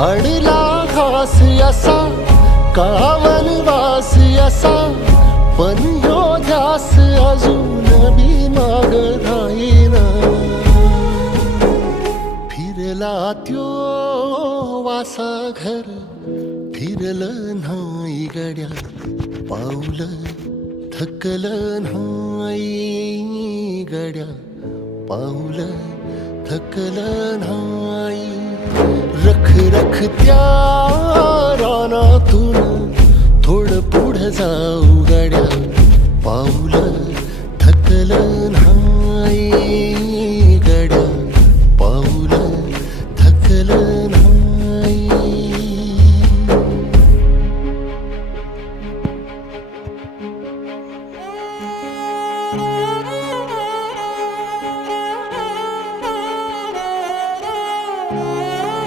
अडला घास असा काळा वनवास असा, पण ह्यो ध्यास अजून बी माग राहीना. फिरला त्यो वासा घर, फिरलं नाही गड्या पाऊल, थकलं नाही गड्या पाऊल, थकलं नाही. रख रख त्या रानातून थोडं पुढं जाऊ गड्या पाऊल, थकलं नाही गड्या पाऊल, थकलं नाही.